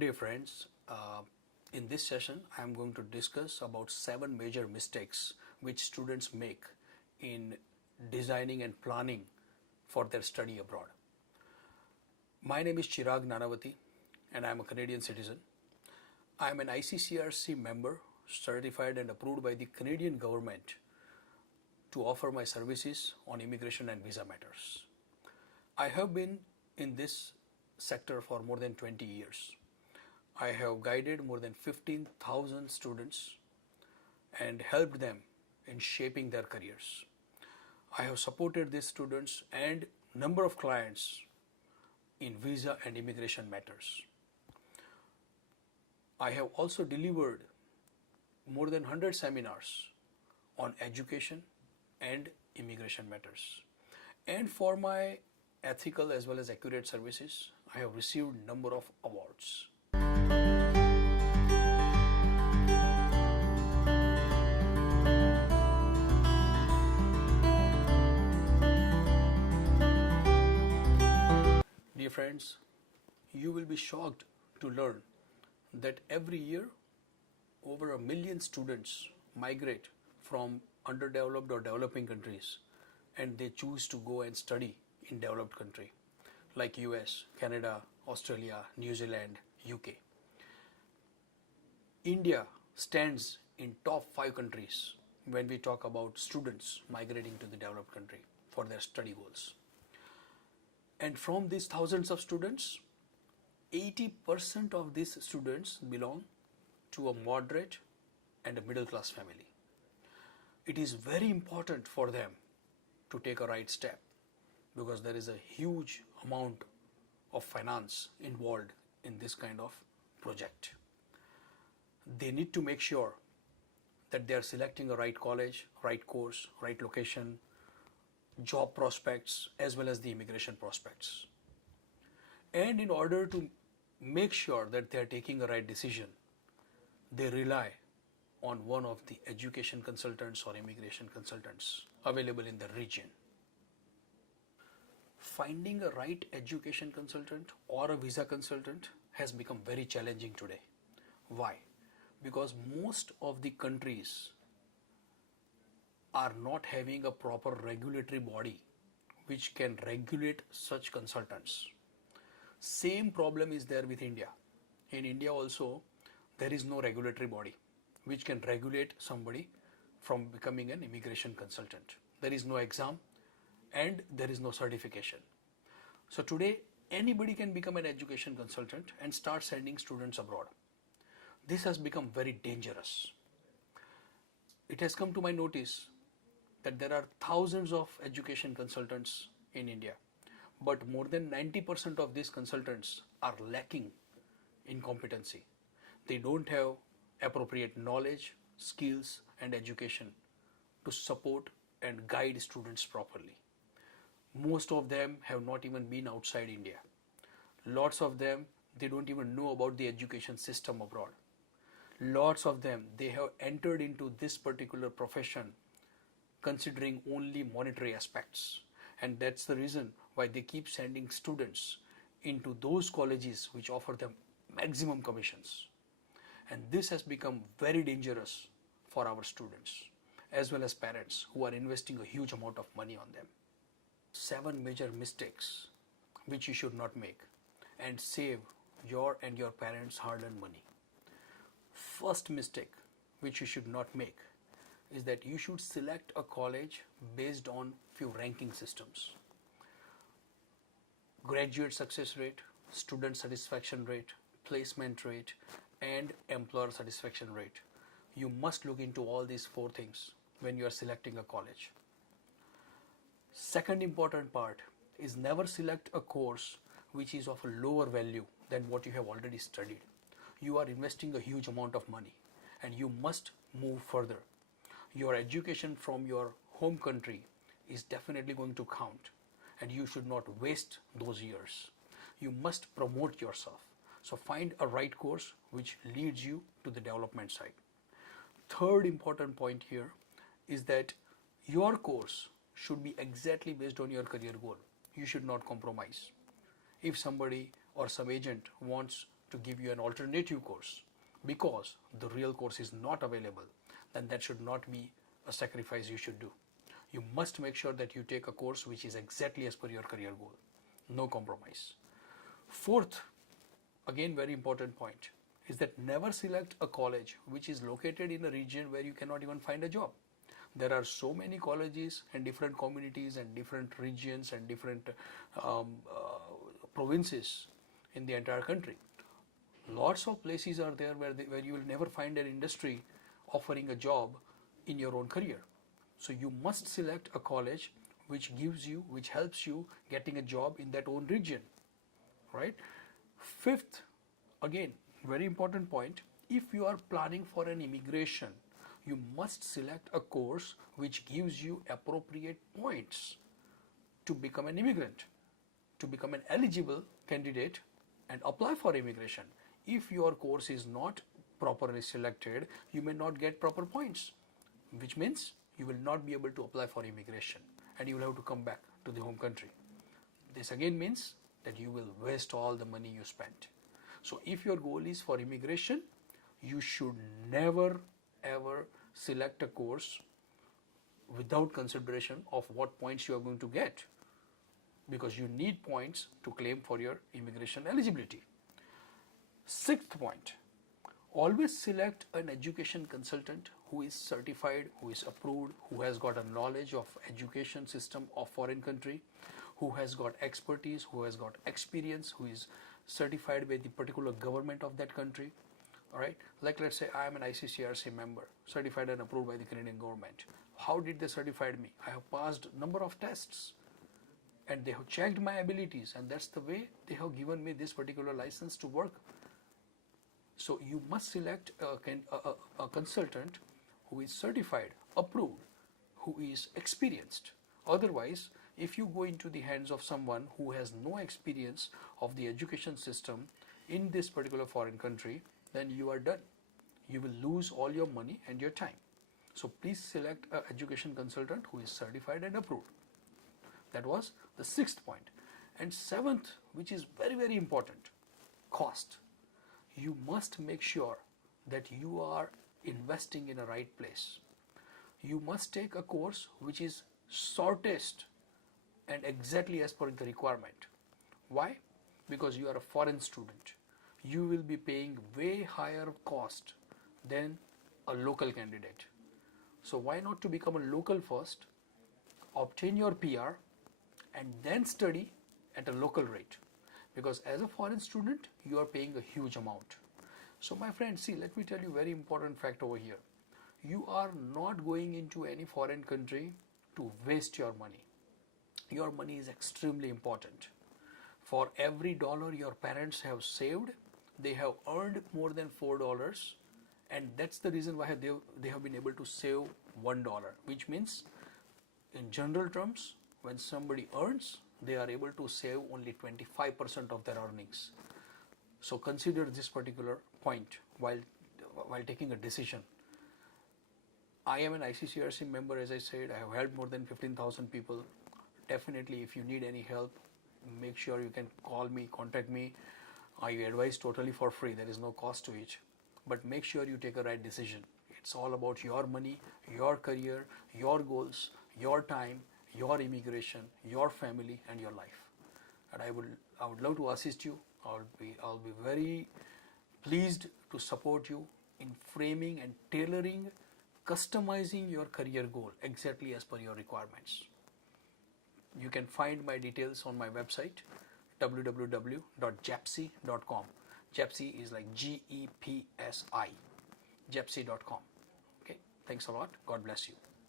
day friends. In this session I am going to discuss about 7 major mistakes which students make in designing and planning for their study abroad. My name is Chirag Nanavati and I am a Canadian citizen. I am an ICCRC member certified and approved by the Canadian government to offer my services on immigration and visa matters. I have been in this sector for more than 20 years. I have guided more than 15,000 students and helped them in shaping their careers. I have supported these students and number of clients in visa and immigration matters. I have also delivered more than 100 seminars on education and immigration matters. And for my ethical as well as accurate services, I have received number of awards. Dear friends, you will be shocked to learn that every year over 1 million students migrate from underdeveloped or developing countries and they choose to go and study in developed country like US, Canada, Australia, New Zealand, UK. India stands in top 5 countries when we talk about students migrating to the developed country for their study goals. And from these thousands of students, 80% of these students belong to a moderate and a middle class family. It is very important for them to take a right step because there is a huge amount of finance involved in this kind of project. They need to make sure that they are selecting a right college, right course, right location, job prospects as well as the immigration prospects. And in order to make sure that they are taking a right decision, they rely on one of the education consultants or immigration consultants available in the region. Finding a right education consultant or a visa consultant has become very challenging today. Why? Because most of the countries are not having a proper regulatory body which can regulate such consultants. Same problem is there with India. In India also, there is no regulatory body which can regulate somebody from becoming an immigration consultant. There is no exam and there is no certification. So today, anybody can become an education consultant and start sending students abroad. This has become very dangerous. It has come to my notice that there are thousands of education consultants in India, but more than 90% of these consultants are lacking in competency. They don't have appropriate knowledge, skills and education to support and guide students properly. Most of them have not even been outside India. Lots of them, they don't even know about the education system abroad. Lots of them, they have entered into this particular profession considering only monetary aspects, and that's the reason why they keep sending students into those colleges which offer them maximum commissions. And this has become very dangerous for our students as well as parents who are investing a huge amount of money on them. 7 major mistakes which you should not make and save your and your parents' hard-earned money. First mistake which you should not make is that you should select a college based on few ranking systems. Graduate success rate, student satisfaction rate, placement rate and employer satisfaction rate. You must look into all these 4 things when you are selecting a college. Second important part is never select a course which is of a lower value than what you have already studied. You are investing a huge amount of money and you must move further. Your education from your home country is definitely going to count and you should not waste those years. You must promote yourself. So find a right course which leads you to the development side. Third important point here is that your course should be exactly based on your career goal. You should not compromise. If somebody or some agent wants to give you an alternative course because the real course is not available, then that should not be a sacrifice you should do. You must make sure that you take a course which is exactly as per your career goal. No compromise. Fourth, again very important point, is that never select a college which is located in a region where you cannot even find a job. There are so many colleges and different communities and different regions and different provinces in the entire country. Lots of places are there where you will never find an industry offering a job in your own career. So you must select a college which helps you getting a job in that own region, right? Fifth, again, very important point, if you are planning for an immigration, you must select a course which gives you appropriate points to become an immigrant, to become an eligible candidate and apply for immigration. If your course is not properly selected, you may not get proper points, which means you will not be able to apply for immigration and you will have to come back to the home country. This again means that you will waste all the money you spent. So if your goal is for immigration, you should never ever select a course without consideration of what points you are going to get, because you need points to claim for your immigration eligibility. Sixth point, always select an education consultant who is certified, who is approved, who has got a knowledge of education system of foreign country, who has got expertise, who has got experience, who is certified by the particular government of that country. All right, like let's say I am an ICCRC member, certified and approved by the Canadian government. How did they certify me? I have passed number of tests and they have checked my abilities, and that's the way they have given me this particular license to work. So you must select a consultant who is certified, approved, who is experienced. Otherwise, if you go into the hands of someone who has no experience of the education system in this particular foreign country, then you are done. You will lose all your money and your time. So please select an education consultant who is certified and approved. That was the sixth point. And seventh, which is very, very important, cost. You must make sure that you are investing in a right place. You must take a course which is shortest and exactly as per the requirement. Why? Because you are a foreign student. You will be paying way higher cost than a local candidate. So why not to become a local first, obtain your PR, and then study at a local rate? Because as a foreign student, you are paying a huge amount. So my friends, see, let me tell you a very important fact over here. You are not going into any foreign country to waste your money. Your money is extremely important. For every dollar your parents have saved, they have earned more than $4, and that's the reason why they have been able to save $1, which means in general terms, when somebody earns, they are able to save only 25% of their earnings. So consider this particular point while taking a decision. I am an ICCRC member, as I said. I have helped more than 15,000 people. Definitely, if you need any help, make sure you can call me, contact me. I advise totally for free. There is no cost to it. But make sure you take a right decision. It's all about your money, your career, your goals, your time, your immigration, your family, and your life. And I would love to assist you. I'll be very pleased to support you in framing and tailoring, customizing your career goal exactly as per your requirements. You can find my details on my website www.GEPSI.com. GEPSI is like GEPSI, GEPSI.com. Okay, thanks a lot. God bless you.